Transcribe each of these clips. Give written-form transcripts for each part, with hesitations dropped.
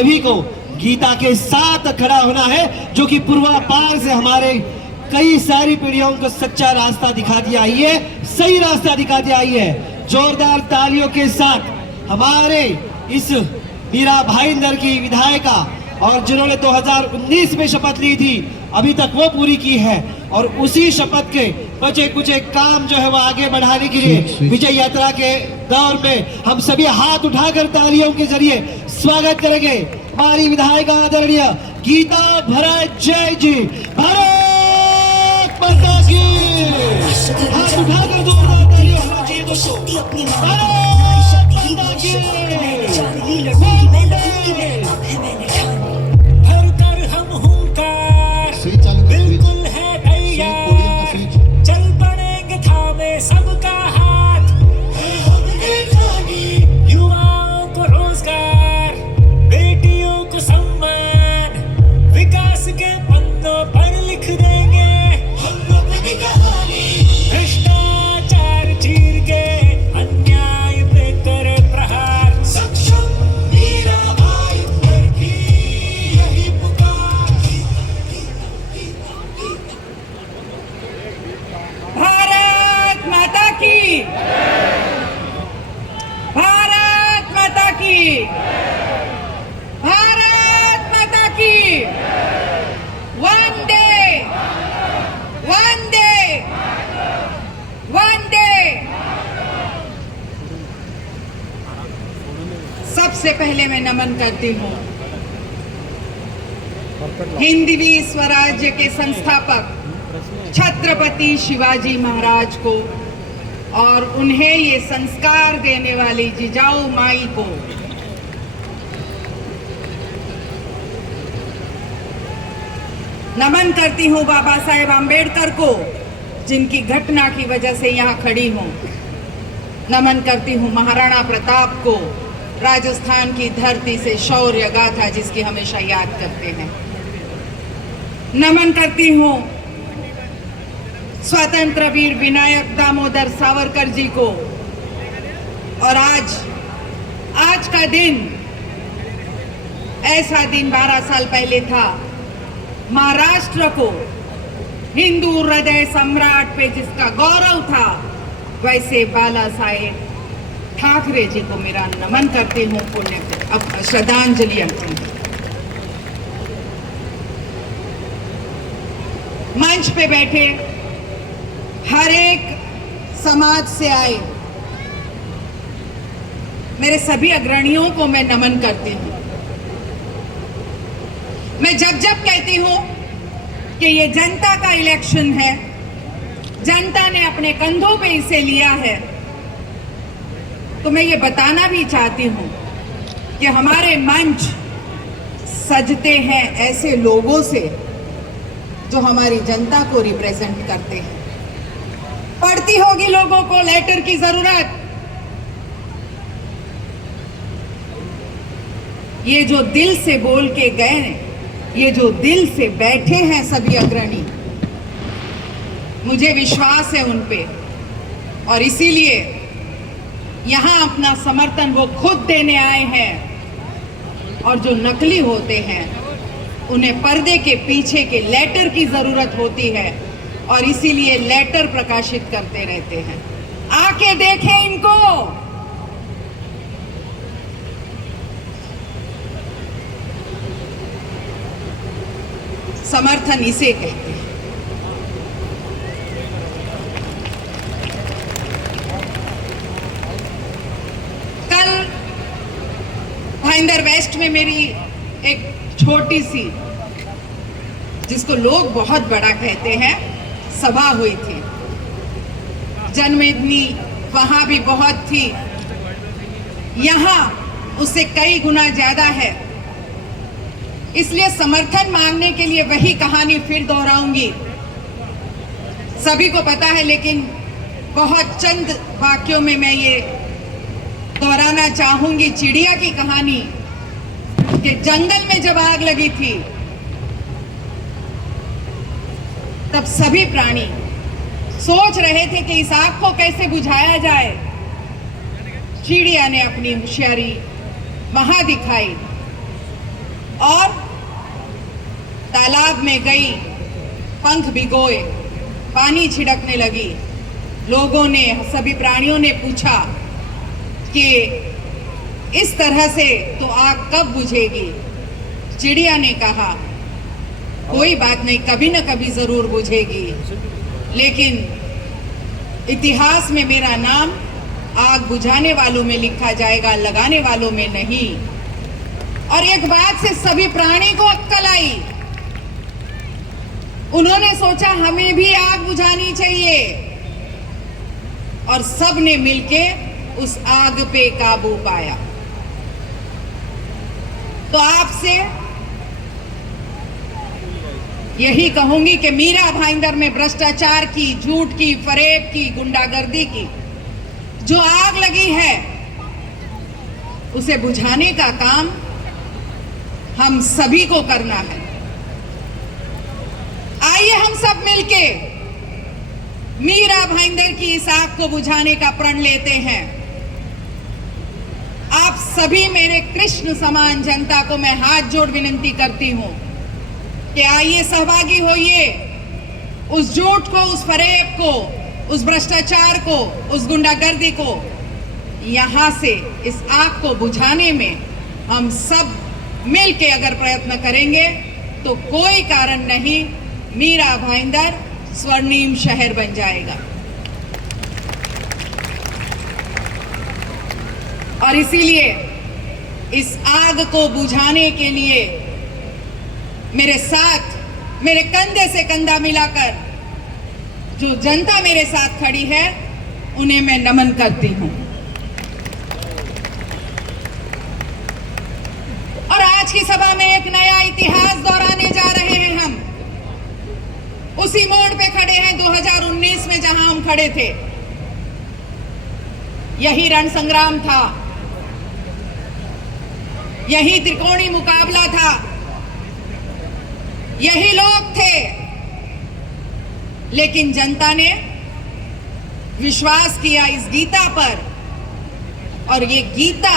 सभी को गीता के साथ खड़ा होना है, जो कि पूर्वापार से हमारे कई सारी पीढ़ियों को सच्चा रास्ता दिखा दिया है, सही रास्ता दिखा दिया है। जोरदार तालियों के साथ हमारे इस मीरा भाईंदर की विधायिका, और जिन्होंने 2019 में शपथ ली थी, अभी तक वो पूरी की है, और उसी शपथ के बचे कुछ काम जो है वो आगे बढ़ाने के लिए विजय यात्रा के दौर में हम सभी हाथ उठाकर तालियों के जरिए स्वागत करेंगे हमारी विधायिका आदरणीय गीता भरत जय जी। भारत माता की, हाथ उठाकर जोरदार तालियों भारत माता की। भरकर हम हुंकार बिल्कुल है तैयार, चल पड़ेंगे थामे सबका हाथ, युवाओं को रोजगार, बेटियों को सम्मान, विकास के पन्नों पर लिख देंगे हम अपनी कहानी। भ्रष्टाचार चीर के अन्याय पे करे प्रहार, सक्षम मीरा भाईंदर की यही पुकार। भारत माता की, भारत माता की, भारत माता की। वंदे वंदे वंदे। सबसे पहले मैं नमन करती हूँ हिंदवी स्वराज्य के संस्थापक छत्रपति शिवाजी महाराज को, और उन्हें ये संस्कार देने वाली जिजाऊ माई को। नमन करती हूँ बाबा साहेब आम्बेडकर को, जिनकी घटना की वजह से यहाँ खड़ी हूँ। नमन करती हूँ महाराणा प्रताप को, राजस्थान की धरती से शौर्य गाथा जिसकी हमेशा याद करते हैं। नमन करती हूँ स्वतंत्र वीर विनायक दामोदर सावरकर जी को। और आज का दिन, ऐसा दिन 12 साल पहले था, महाराष्ट्र को हिंदू हृदय सम्राट पे जिसका गौरव था, वैसे बाला साहेब ठाकरे जी को मेरा नमन करती हूँ, पुण्य अब श्रद्धांजलि अर्पण। मंच पे बैठे हर एक समाज से आए मेरे सभी अग्रणियों को मैं नमन करती हूँ। मैं जब कहती हूँ कि ये जनता का इलेक्शन है, जनता ने अपने कंधों पे इसे लिया है, तो मैं ये बताना भी चाहती हूँ कि हमारे मंच सजते हैं ऐसे लोगों से जो हमारी जनता को रिप्रेजेंट करते हैं। पड़ती होगी लोगों को लेटर की जरूरत, ये जो दिल से बोल के गए, ये जो दिल से बैठे हैं सभी अग्रणी, मुझे विश्वास है उन पे, और इसीलिए यहां अपना समर्थन वो खुद देने आए हैं। और जो नकली होते हैं उन्हें पर्दे के पीछे के लेटर की जरूरत होती है, और इसीलिए लेटर प्रकाशित करते रहते हैं। आके देखें इनको। समर्थन इसे कहते हैं। कल भाईंदर वेस्ट में मेरी एक छोटी सी, जिसको लोग बहुत बड़ा कहते हैं, सभा हुई थी। जनमेदनी वहां भी बहुत थी, यहां उससे कई गुना ज्यादा है। इसलिए समर्थन मांगने के लिए वही कहानी फिर दोहराऊंगी, सभी को पता है, लेकिन बहुत चंद वाक्यों में मैं ये दोहराना चाहूंगी चिड़िया की कहानी, कि जंगल में जब आग लगी थी तब सभी प्राणी सोच रहे थे कि इस आग को कैसे बुझाया जाए। चिड़िया ने अपनी होशियारी वहां दिखाई और तालाब में गई, पंख भिगोए, पानी छिड़कने लगी। लोगों ने, सभी प्राणियों ने पूछा कि इस तरह से तो आग कब बुझेगी? चिड़िया ने कहा कोई बात नहीं, कभी न कभी जरूर बुझेगी, लेकिन इतिहास में मेरा नाम आग बुझाने वालों में लिखा जाएगा, लगाने वालों में नहीं। और एक बात से सभी प्राणी को अक्कल आई। उन्होंने सोचा हमें भी आग बुझानी चाहिए, और सब ने मिलके उस आग पे काबू पाया। तो आपसे यही कहूंगी कि मीरा भाईंदर में भ्रष्टाचार की, झूठ की, फरेब की, गुंडागर्दी की जो आग लगी है, उसे बुझाने का काम हम सभी को करना है। आइए हम सब मिलके मीरा भाईंदर की इस आग को बुझाने का प्रण लेते हैं। आप सभी मेरे कृष्ण समान जनता को मैं हाथ जोड़ विनती करती हूं कि आइए सहभागी होइए, उस झूठ को, उस फरेब को, उस भ्रष्टाचार को, उस गुंडागर्दी को यहां से, इस आग को बुझाने में हम सब मिलके अगर प्रयत्न करेंगे तो कोई कारण नहीं, मीरा भाईंदर स्वर्णिम शहर बन जाएगा। और इसीलिए इस आग को बुझाने के लिए मेरे साथ, मेरे कंधे से कंधा मिलाकर जो जनता मेरे साथ खड़ी है, उन्हें मैं नमन करती हूं। और आज की सभा में एक नया इतिहास दोहराने जा रहे हैं हम। उसी मोड़ पे खड़े हैं 2019 में जहां हम खड़े थे। यही रण संग्राम था, यही त्रिकोणी मुकाबला था, यही लोग थे, लेकिन जनता ने विश्वास किया इस गीता पर, और ये गीता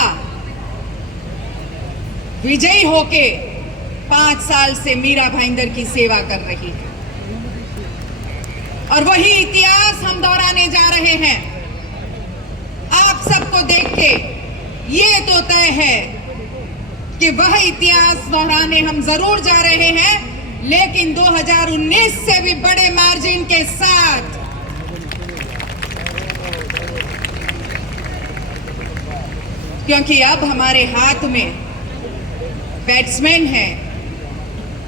विजयी होके 5 साल से मीरा भाईंदर की सेवा कर रही है। और वही इतिहास हम दोहराने जा रहे हैं। आप सबको देख के ये तो तय है कि वह इतिहास दोहराने हम जरूर जा रहे हैं, लेकिन 2019 से भी बड़े मार्जिन के साथ। क्योंकि अब हमारे हाथ में बैट्समैन है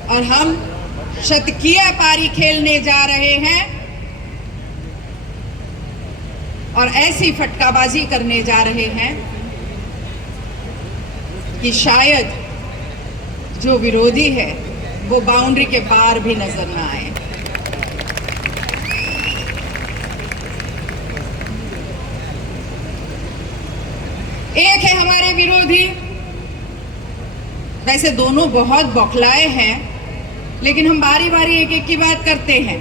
और हम शतकीय पारी खेलने जा रहे हैं और ऐसी फटकाबाजी करने जा रहे हैं कि शायद जो विरोधी है वो बाउंड्री के पार भी नजर ना आए। एक है हमारे विरोधी, वैसे दोनों बहुत बौखलाए हैं, लेकिन हम बारी बारी एक एक की बात करते हैं।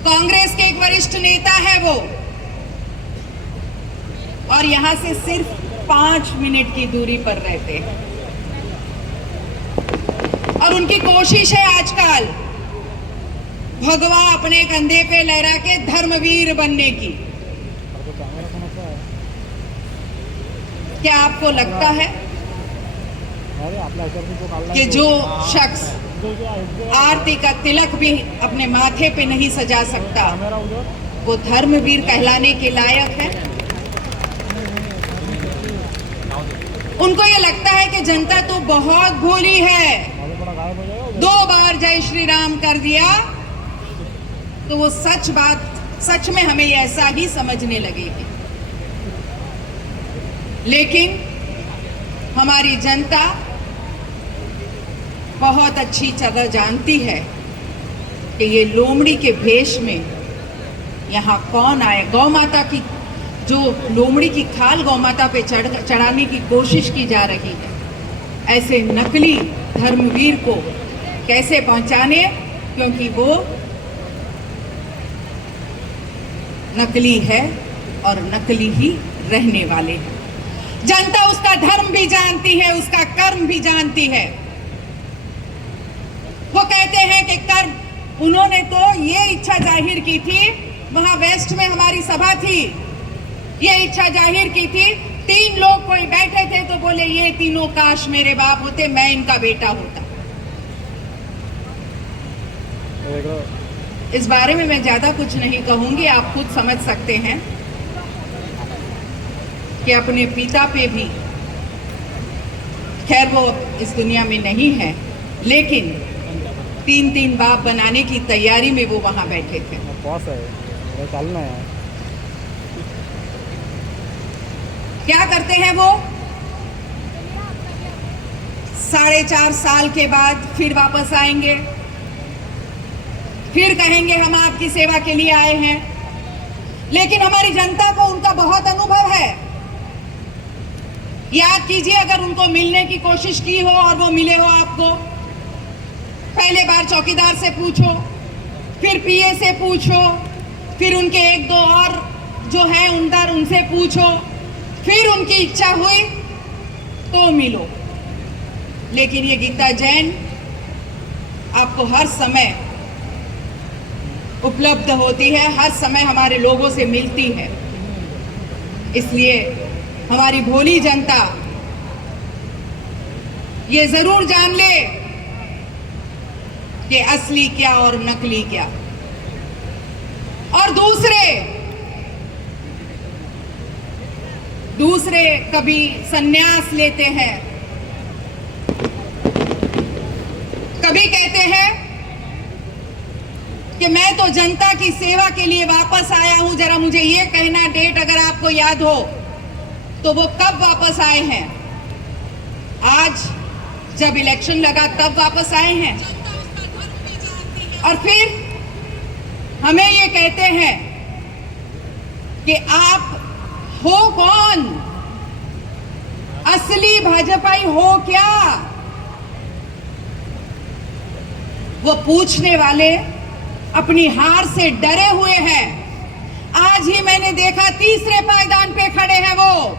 कांग्रेस के एक वरिष्ठ नेता है वो, और यहां से सिर्फ 5 मिनट की दूरी पर रहते हैं, और उनकी कोशिश है आजकल भगवा अपने कंधे पे लहरा के धर्मवीर बनने की। क्या आपको लगता है कि जो शख्स आरती का तिलक भी अपने माथे पे नहीं सजा सकता वो धर्मवीर कहलाने के लायक है? उनको ये लगता है कि जनता तो बहुत भोली है, 2 बार जय श्री राम कर दिया तो वो सच में हमें ऐसा ही समझने लगेगी। लेकिन हमारी जनता बहुत अच्छी तरह जानती है कि ये लोमड़ी के भेष में यहाँ कौन आए। गौ माता की जो लोमड़ी की खाल गौ माता पे चढ़ाने की कोशिश की जा रही है, ऐसे नकली धर्मवीर को कैसे पहचाने, क्योंकि वो नकली है और नकली ही रहने वाले हैं। जनता उसका धर्म भी जानती है, उसका कर्म भी जानती है। वो कहते हैं कि कर्म, उन्होंने तो ये इच्छा जाहिर की थी, वहां वेस्ट में हमारी सभा थी, ये इच्छा जाहिर की थी, 3 लोग कोई बैठे थे तो बोले ये तीनों काश मेरे बाप होते, मैं इनका बेटा होता। इस बारे में मैं ज्यादा कुछ नहीं कहूंगी, आप खुद समझ सकते हैं कि अपने पिता पे भी, खैर वो इस दुनिया में नहीं है, लेकिन 3 बाप बनाने की तैयारी में वो वहां बैठे थे। क्या करते हैं वो? 4.5 साल के बाद फिर वापस आएंगे, फिर कहेंगे हम आपकी सेवा के लिए आए हैं। लेकिन हमारी जनता को उनका बहुत अनुभव है। याद कीजिए, अगर उनको मिलने की कोशिश की हो और वो मिले हो आपको, पहले बार चौकीदार से पूछो, फिर पीए से पूछो, फिर उनके 1-2 और जो है उनदार, उनसे पूछो, फिर उनकी इच्छा हुई तो मिलो। लेकिन ये गीता जैन आपको हर समय उपलब्ध होती है, हर समय हमारे लोगों से मिलती है। इसलिए हमारी भोली जनता ये जरूर जान ले कि असली क्या और नकली क्या। और दूसरे कभी संन्यास लेते हैं, कभी कहते हैं कि मैं तो जनता की सेवा के लिए वापस आया हूं, जरा मुझे ये कहना डेट अगर आपको याद हो तो वो कब वापस आए हैं? आज जब इलेक्शन लगा तब वापस आए हैं। और फिर हमें ये कहते हैं कि आप हो कौन, असली भाजपाई हो क्या? वो पूछने वाले अपनी हार से डरे हुए हैं। आज ही मैंने देखा 3रे पायदान पे खड़े हैं वो,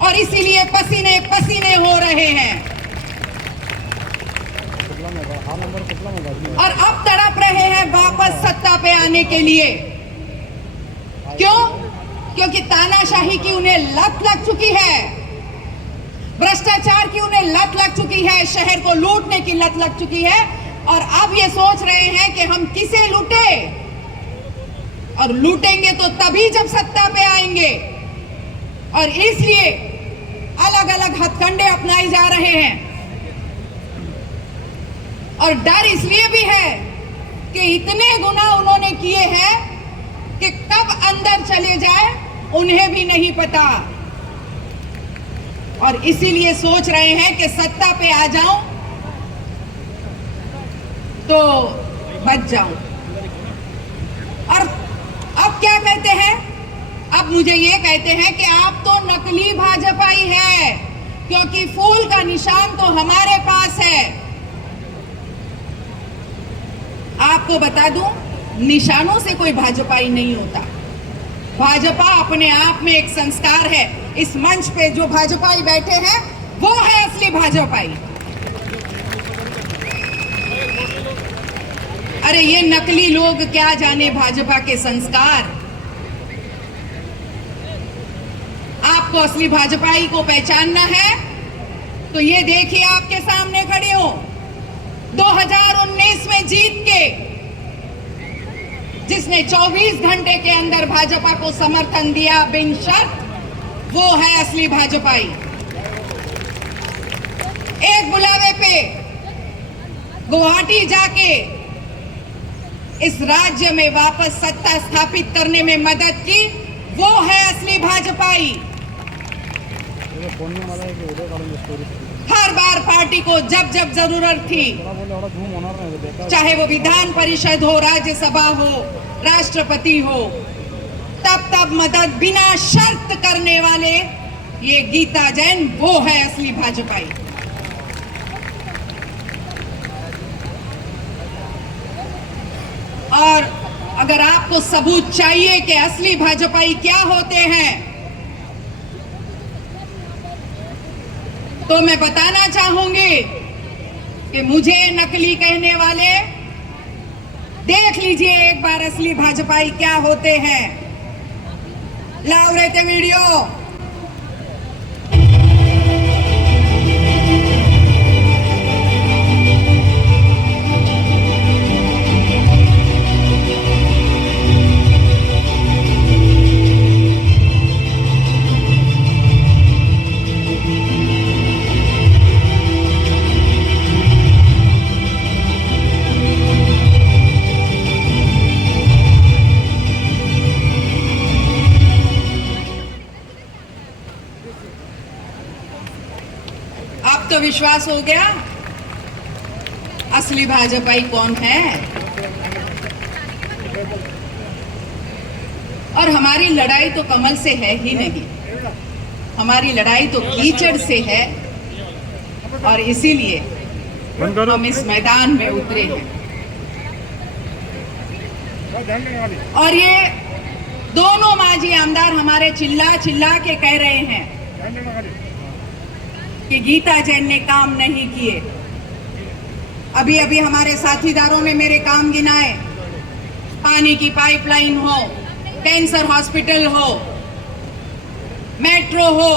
और इसीलिए पसीने पसीने हो रहे हैं और अब तड़प रहे हैं वापस सत्ता पे आने के लिए। क्यों? क्योंकि तानाशाही की उन्हें लत लग चुकी है, भ्रष्टाचार की उन्हें लत लग चुकी है, शहर को लूटने की लत लग चुकी है। और अब ये सोच रहे हैं कि हम किसे लूटे, और लूटेंगे तो तभी जब सत्ता पे आएंगे। और इसलिए अलग अलग हथकंडे अपनाए जा रहे हैं। और डर इसलिए भी है कि इतने गुनाह उन्होंने किए हैं कि कब अंदर चले जाए उन्हें भी नहीं पता। और इसीलिए सोच रहे हैं कि सत्ता पे आ जाऊं तो बच जाऊं। और अब क्या कहते हैं? अब मुझे ये कहते हैं कि आप तो नकली भाजपाई है, क्योंकि फूल का निशान तो हमारे पास है। आपको बता दूं, निशानों से कोई भाजपाई नहीं होता। भाजपा अपने आप में एक संस्कार है। इस मंच पे जो भाजपाई बैठे हैं वो है असली भाजपाई। अरे ये नकली लोग क्या जाने भाजपा के संस्कार। आपको असली भाजपाई को पहचानना है तो ये देखिए, आपके सामने खड़ी हो, 2019 में जीत के जिसने 24 घंटे के अंदर भाजपा को समर्थन दिया बिन शर्त, वो है असली भाजपाई। एक बुलावे पे गुवाहाटी जाके इस राज्य में वापस सत्ता स्थापित करने में मदद की, वो है असली भाजपाई। हर बार पार्टी को जब जब जरूरत थी, चाहे वो विधान परिषद हो, राज्यसभा हो, राष्ट्रपति हो, तब तब मदद बिना शर्त करने वाले ये गीता जैन, वो है असली भाजपाई। और अगर आपको सबूत चाहिए कि असली भाजपाई क्या होते हैं, तो मैं बताना चाहूंगी कि मुझे नकली कहने वाले देख लीजिए एक बार असली भाजपाई क्या होते हैं। लाव रहते वीडियो। अब तो विश्वास हो गया असली भाजपाई कौन है। और हमारी लड़ाई तो कमल से है ही नहीं, हमारी लड़ाई तो कीचड़ से है। और इसीलिए हम इस मैदान में उतरे हैं। और ये दोनों माजी आमदार हमारे चिल्ला चिल्ला के कह रहे हैं कि गीता जैन ने काम नहीं किए। अभी अभी हमारे साथीदारों ने मेरे काम गिनाए। पानी की पाइपलाइन हो, कैंसर हॉस्पिटल हो, मेट्रो हो,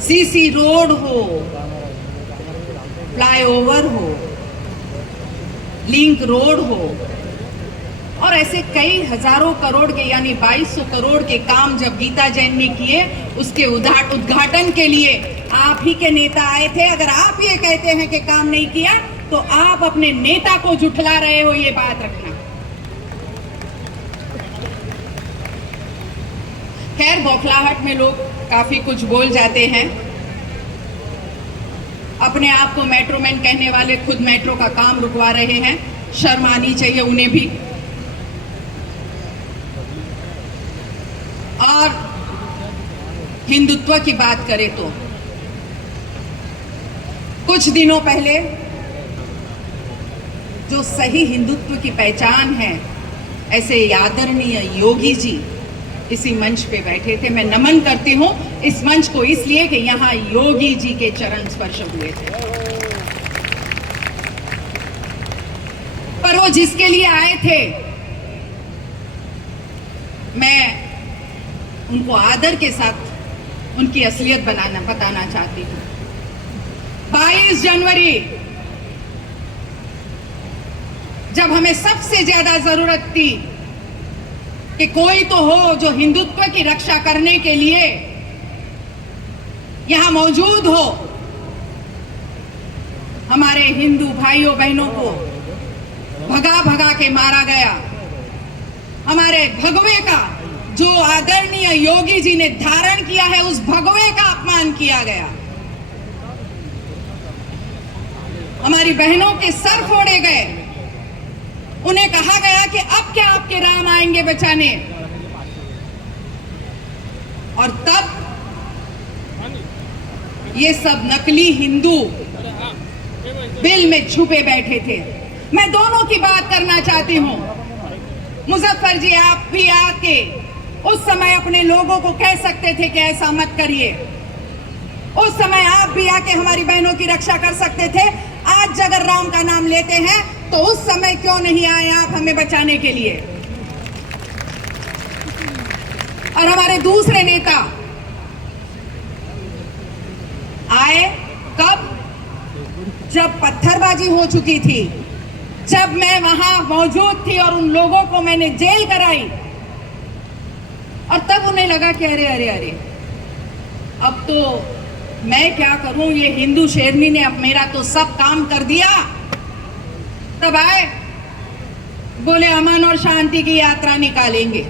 सीसी रोड हो, फ्लाईओवर हो, लिंक रोड हो, और ऐसे कई हजारों करोड़ के यानी 2200 करोड़ के काम जब गीता जैन ने किए, उसके उद्घाटन के लिए आप ही के नेता आए थे। अगर आप ये कहते हैं कि काम नहीं किया तो आप अपने नेता को झुठला रहे हो, ये बात रखना। खैर, बौखलाहट में लोग काफी कुछ बोल जाते हैं। अपने आप को मेट्रोमैन कहने वाले खुद मेट्रो का काम रुकवा रहे हैं। शर्म आनी चाहिए उन्हें भी। और हिंदुत्व की बात करें तो कुछ दिनों पहले जो सही हिंदुत्व की पहचान है, ऐसे आदरणीय योगी जी इसी मंच पे बैठे थे। मैं नमन करती हूं इस मंच को इसलिए कि यहां योगी जी के चरण स्पर्श हुए थे। पर वो जिसके लिए आए थे, मैं उनको आदर के साथ उनकी असलियत बताना चाहती हूं। 22 जनवरी जब हमें सबसे ज्यादा जरूरत थी कि कोई तो हो जो हिंदुत्व की रक्षा करने के लिए यहां मौजूद हो, हमारे हिंदू भाइयों बहनों को भगा भगा के मारा गया। हमारे भगवे का जो आदरणीय योगी जी ने धारण किया है, उस भगवे का अपमान किया गया। हमारी बहनों के सर फोड़े गए। उन्हें कहा गया कि अब क्या आपके राम आएंगे बचाने। और तब ये सब नकली हिंदू बिल में छुपे बैठे थे। मैं दोनों की बात करना चाहती हूं। मुजफ्फर जी, आप भी आके उस समय अपने लोगों को कह सकते थे कि ऐसा मत करिए। उस समय आप भी आके हमारी बहनों की रक्षा कर सकते थे। आज अगर राम का नाम लेते हैं तो उस समय क्यों नहीं आए आप हमें बचाने के लिए। और हमारे दूसरे नेता आए कब? जब पत्थरबाजी हो चुकी थी, जब मैं वहां मौजूद थी और उन लोगों को मैंने जेल कराई। और तब उन्हें लगा कि अरे अरे अरे, अब तो मैं क्या करूं, ये हिंदू शेरनी ने अब मेरा तो सब काम कर दिया। तब आए, बोले अमन और शांति की यात्रा निकालेंगे।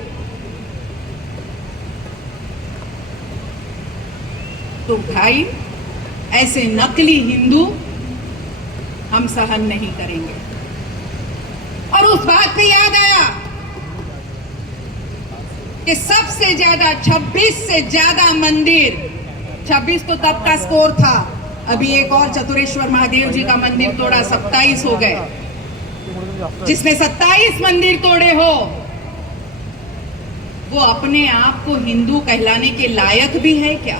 तो भाई, ऐसे नकली हिंदू हम सहन नहीं करेंगे। और उस बात पे याद आया कि सबसे ज्यादा 26 से ज्यादा मंदिर, 26 तो तब का स्कोर था, अभी एक और चतुरेश्वर महादेव जी का मंदिर तोड़ा, 27 हो गए। जिसने 27 मंदिर तोड़े हो वो अपने आप को हिंदू कहलाने के लायक भी है क्या?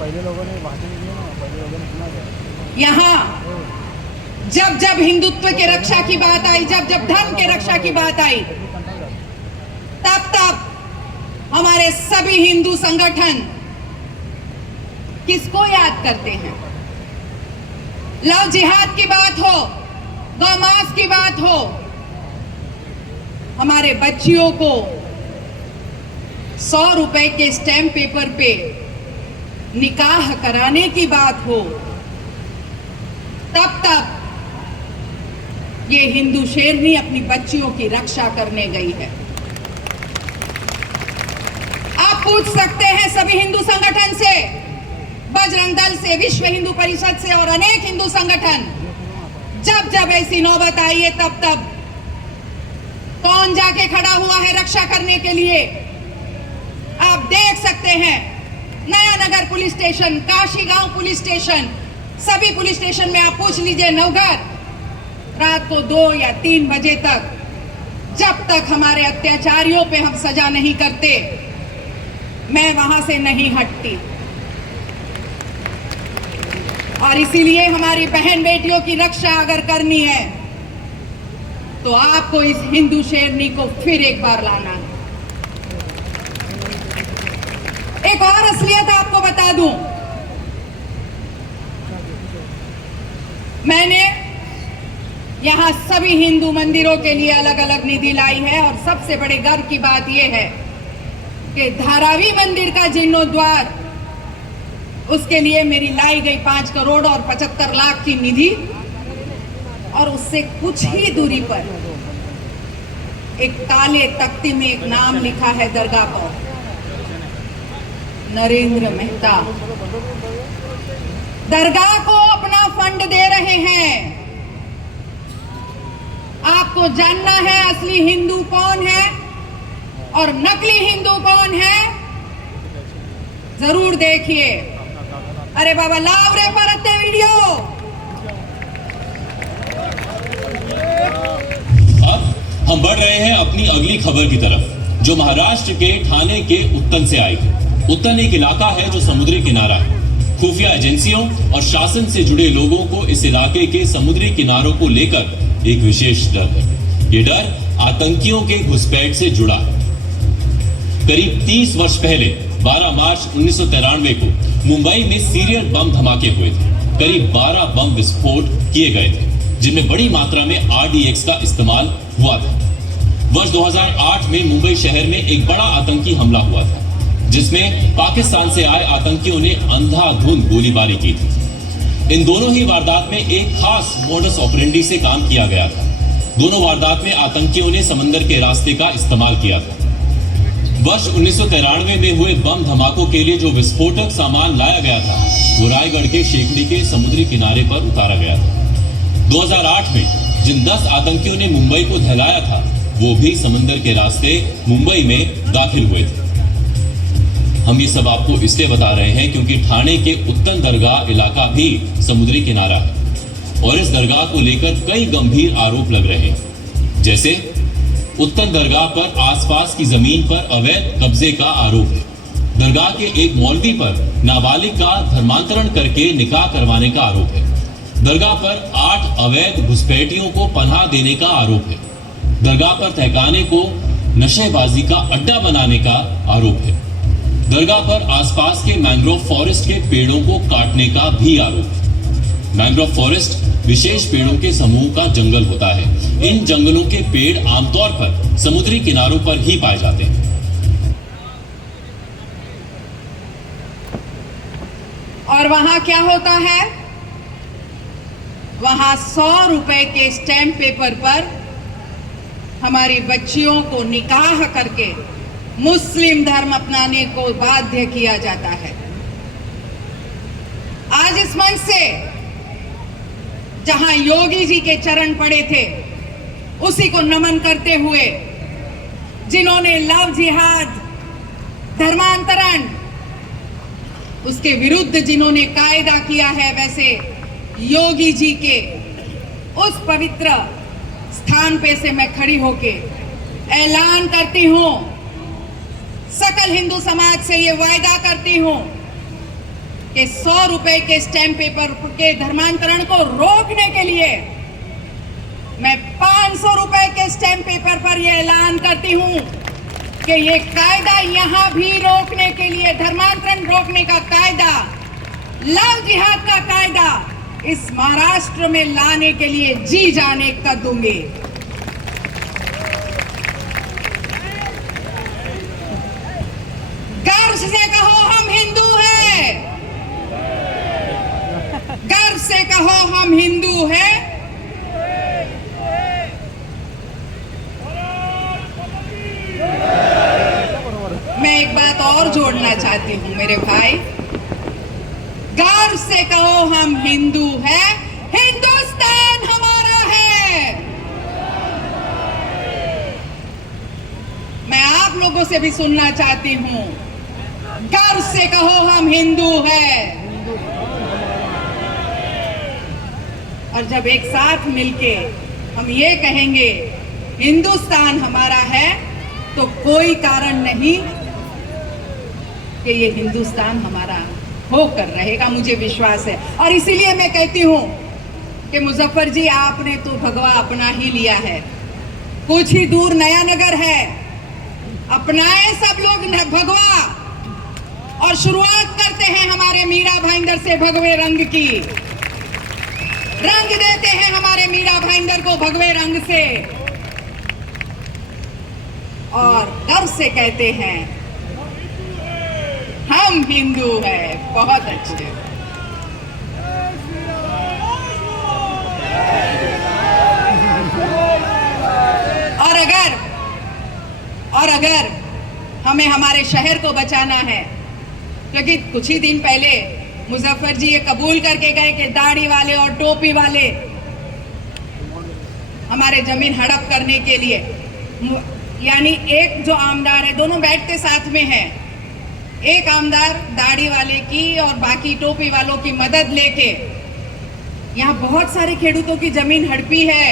पहले लोगों ने भाषण दिए ना, पहले लोगों ने सुना था। यहाँ जब जब हिंदुत्व के रक्षा की बात आई, जब जब धर्म के रक्षा की बात आई, तब तब हमारे सभी हिंदू संगठन किसको याद करते हैं? लव जिहाद की बात हो, गौमांस की बात हो, हमारे बच्चियों को 100 रुपए के स्टैम्प पेपर पे निकाह कराने की बात हो, तब तब ये हिंदू शेरनी अपनी बच्चियों की रक्षा करने गई है। आप पूछ सकते हैं सभी हिंदू संगठन से, बजरंग दल से, विश्व हिंदू परिषद से और अनेक हिंदू संगठन, जब जब ऐसी नौबत आई है तब तब कौन जाके खड़ा हुआ है रक्षा करने के लिए? आप देख सकते हैं नया नगर पुलिस स्टेशन, काशी गांव पुलिस स्टेशन, सभी पुलिस स्टेशन में आप पूछ लीजिए, नवघर, रात को 2 या 3 बजे तक, जब तक हमारे अत्याचारियों पे हम सजा नहीं करते, मैं वहां से नहीं हटती। और इसीलिए हमारी बहन बेटियों की रक्षा अगर करनी है तो आपको इस हिंदू शेरनी को फिर एक बार लाना है। एक और असलियत आपको बता दूं, मैंने यहां सभी हिंदू मंदिरों के लिए अलग अलग निधि लाई है और सबसे बड़े गर्व की बात यह है कि धारावी मंदिर का जीर्णोद्वार, उसके लिए मेरी लाई गई 5 करोड़ और 75 लाख की निधि, और उससे कुछ ही दूरी पर एक काले तख्ती में एक नाम लिखा है दरगाह पर, नरेंद्र मेहता। दरगाह को अपना फंड दे रहे हैं। आपको जानना है असली हिंदू कौन है और नकली हिंदू कौन है? जरूर देखिए। अरे बाबा लाव रे परते वीडियो। अब हम बढ़ रहे हैं अपनी अगली खबर की तरफ, जो महाराष्ट्र के ठाणे के उत्तन से आई है। उत्तन एक इलाका है जो समुद्री किनारा है। खुफिया एजेंसियों और शासन से जुड़े लोगों को इस इलाके के समुद्री किनारों को लेकर एक विशेष डर है। ये डर आतंकियों के घुसपैठ से जुड़ा है। करीब 30 वर्ष पहले 12 मार्च 1993 को मुंबई में सीरियल बम धमाके हुए थे। करीब 12 बम विस्फोट किए गए थे, जिनमें बड़ी मात्रा में RDX का इस्तेमाल हुआ था। वर्ष 2008 में मुंबई शहर में एक बड़ा आतंकी हमला हुआ था, जिसमें पाकिस्तान से आए आतंकियों ने अंधाधुंध गोलीबारी की थी। इन दोनों ही वारदात में एक खास मोडस ऑपरेंडी से काम किया गया था। दोनों वारदात में आतंकियों ने समंदर के रास्ते का इस्तेमाल किया था। वर्ष 1993 में हुए बम धमाकों के लिए जो विस्फोटक सामान लाया गया था, वो रायगढ़ के शेखड़ी के समुद्री किनारे पर उतारा गया था। 2008 में जिन 10 आतंकियों ने मुंबई को दहलाया था, वो भी समंदर के रास्ते मुंबई में दाखिल हुए थे। हम ये सब आपको इसलिए बता रहे हैं क्योंकि ठाणे के उत्तन दरगाह इलाका भी समुद्री किनारा है और इस दरगाह को लेकर कई गंभीर आरोप लग रहे हैं। जैसे उत्तन दरगाह पर आसपास की जमीन पर अवैध कब्जे का आरोप है। दरगाह के एक मौलवी पर नाबालिग का धर्मांतरण करके निकाह करवाने का आरोप है। दरगाह पर 8 अवैध घुसपैठियों को पनाह देने का आरोप है। दरगाह पर तहखाने को नशेबाजी का अड्डा बनाने का आरोप है। दरगाह पर आसपास के मैंग्रोव फॉरेस्ट के पेड़ों को काटने का भी आरोप है। मैंग्रोव फॉरेस्ट विशेष पेड़ों के समूह का जंगल होता है। इन जंगलों के पेड़ आमतौर पर समुद्री किनारों पर ही पाए जाते हैं। और वहां क्या होता है? वहां 100 रुपए के स्टैम्प पेपर पर हमारी बच्चियों को निकाह करके मुस्लिम धर्म अपनाने को बाध्य किया जाता है। आज इस मंच से जहां योगी जी के चरण पड़े थे, उसी को नमन करते हुए, जिन्होंने लव जिहाद, धर्मांतरण, उसके विरुद्ध जिन्होंने कायदा किया है, वैसे योगी जी के उस पवित्र स्थान पे से मैं खड़ी होके ऐलान करती हूं, सकल हिंदू समाज से ये वायदा करती हूं कि 100 रुपए के स्टैम्प पेपर के धर्मांतरण को रोकने के लिए मैं 500 रुपए के स्टैम्प पेपर पर यह ऐलान करती हूं कि ये कायदा यहां भी रोकने के लिए, धर्मांतरण रोकने का कायदा, लव जिहाद का कायदा इस महाराष्ट्र में लाने के लिए जी जाने कर दूंगी। गर्व से कहो हम हिंदू हैं, गर्व से कहो हम हिंदू हैं। मैं एक बात और जोड़ना चाहती हूं मेरे भाई, गर्व से कहो हम हिंदू हैं, हिंदुस्तान हमारा है। मैं आप लोगों से भी सुनना चाहती हूं, गर्व से कहो हम हिंदू हैं। और जब एक साथ मिलके हम ये कहेंगे हिंदुस्तान हमारा है, तो कोई कारण नहीं कि ये हिंदुस्तान हमारा होकर रहेगा, मुझे विश्वास है। और इसीलिए मैं कहती हूं कि मुजफ्फर जी, आपने तो भगवा अपना ही लिया है, कुछ ही दूर नया नगर है, अपनाएं सब लोग भगवा और शुरुआत करते हैं हमारे मीरा भाईंदर से भगवे रंग की, रंग देते हैं हमारे मीरा भाईंदर को भगवे रंग से, और गर्व से कहते हैं हम हिंदू हैं। बहुत अच्छे। और अगर हमें हमारे शहर को बचाना है, क्योंकि कुछ ही दिन पहले मुजफ्फर जी ये कबूल करके गए कि दाढ़ी वाले और टोपी वाले हमारे जमीन हड़प करने के लिए, यानी एक जो आमदार है, दोनों बैठते साथ में हैं, एक आमदार दाढ़ी वाले की और बाकी टोपी वालों की मदद लेके यहाँ बहुत सारे खेडूतों की जमीन हड़पी है।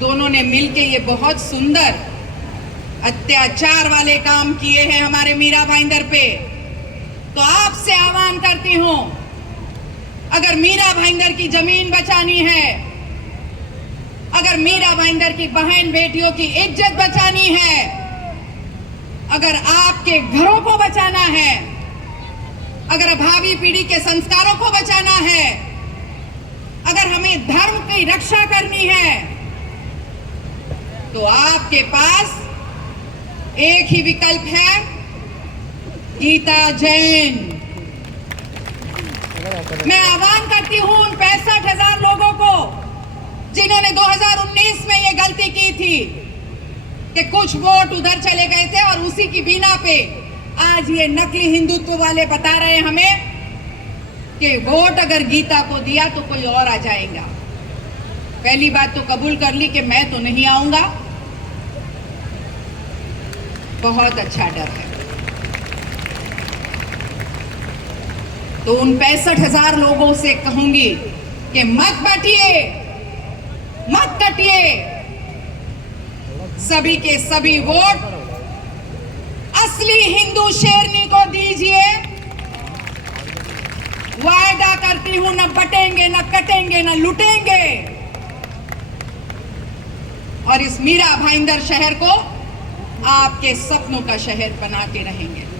दोनों ने मिलके ये बहुत सुंदर अत्याचार वाले काम किए हैं हमारे मीरा भाईंदर पे। तो आपसे आह्वान करती हूं, अगर मीरा भाईंदर की जमीन बचानी है, अगर मीरा भाईंदर की बहन बेटियों की इज्जत बचानी है, अगर आपके घरों को बचाना है, अगर भावी पीढ़ी के संस्कारों को बचाना है, अगर हमें धर्म की रक्षा करनी है, तो आपके पास एक ही विकल्प है, गीता जैन। मैं आह्वान करती हूं उन 65,000 लोगों को जिन्होंने 2019 में ये गलती की थी कि कुछ वोट उधर चले गए थे, और उसी की बिना पे आज ये नकली हिंदुत्व वाले बता रहे हैं हमें कि वोट अगर गीता को दिया तो कोई और आ जाएगा। पहली बात तो कबूल कर ली कि मैं तो नहीं आऊंगा, बहुत अच्छा डर है। तो उन 65,000 लोगों से कहूंगी कि मत बटिए, मत कटिए, सभी के सभी वोट असली हिंदू शेरनी को दीजिए। वायदा करती हूं, न बटेंगे, न कटेंगे, न लुटेंगे, और इस मीरा भाईंदर शहर को आपके सपनों का शहर बना के रहेंगे।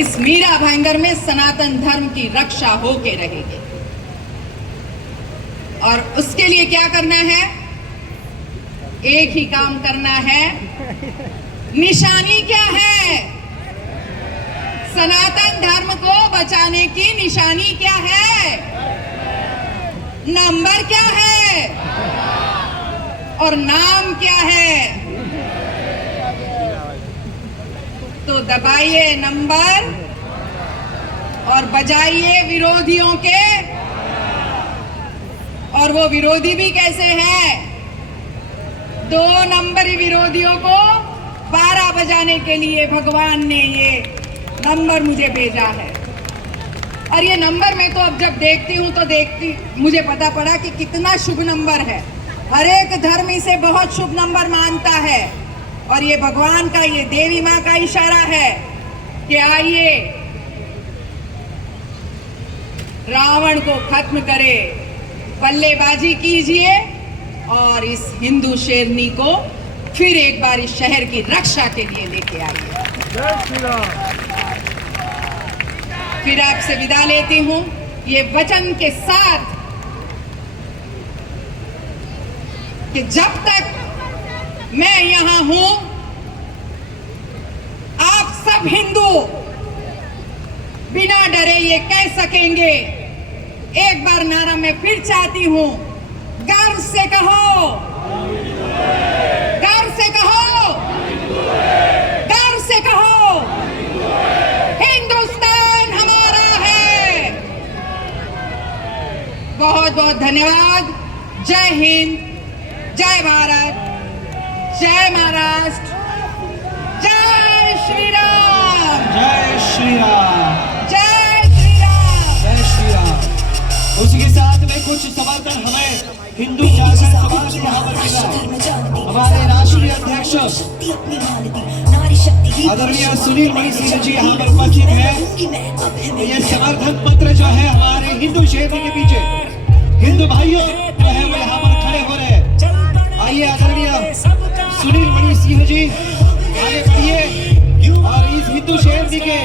इस मीरा भाईंदर में सनातन धर्म की रक्षा होके रहेगी। और उसके लिए क्या करना है? एक ही काम करना है। निशानी क्या है? सनातन धर्म को बचाने की निशानी क्या है? नंबर क्या है? और नाम क्या है? तो दबाइए नंबर और बजाइए विरोधियों के। और वो विरोधी भी कैसे हैं? 2 नंबरी विरोधियों को 12 बजाने के लिए भगवान ने ये नंबर मुझे भेजा है। और ये नंबर मैं तो अब जब देखती हूँ तो मुझे पता पड़ा कि कितना शुभ नंबर है। हर एक धर्म इसे बहुत शुभ नंबर मानता है और ये भगवान का, ये देवी माँ का इशारा है कि आइए रावण को खत्म करे, बल्लेबाजी कीजिए और इस हिंदू शेरनी को फिर एक बार इस शहर की रक्षा के लिए लेके आइए। जय श्री राम। फिर आपसे विदा लेती हूं ये वचन के साथ कि जब तक मैं यहां हूं, आप सब हिंदू बिना डरे ये कह सकेंगे। एक बार नारा मैं फिर चाहती हूं, गर्व से कहो, गर्व से कहो, गर्व से कहो, हिंदुस्तान हमारा है। बहुत बहुत धन्यवाद। जय हिंद, जय भारत, जय महाराष्ट्र, जय श्री राम, जय श्री राम, जय श्री राम, जय श्री राम। उसी के साथ में कुछ समर्थन हमें हिंदू जागरण सभा से यहाँ पर मिला है। हमारे राष्ट्रीय अध्यक्ष आदरणीय सुनील मणि सिंह जी यहाँ पर उपस्थित है। ये समर्थन पत्र जो है हमारे हिंदू क्षेत्र के पीछे हिंदू भाइयों जो है वो यहाँ पर खड़े हो रहे हैं। आइए आदरणीय सुनील मणि सिंह जी आगे बढ़िए और इस हिंदू क्षेत्र के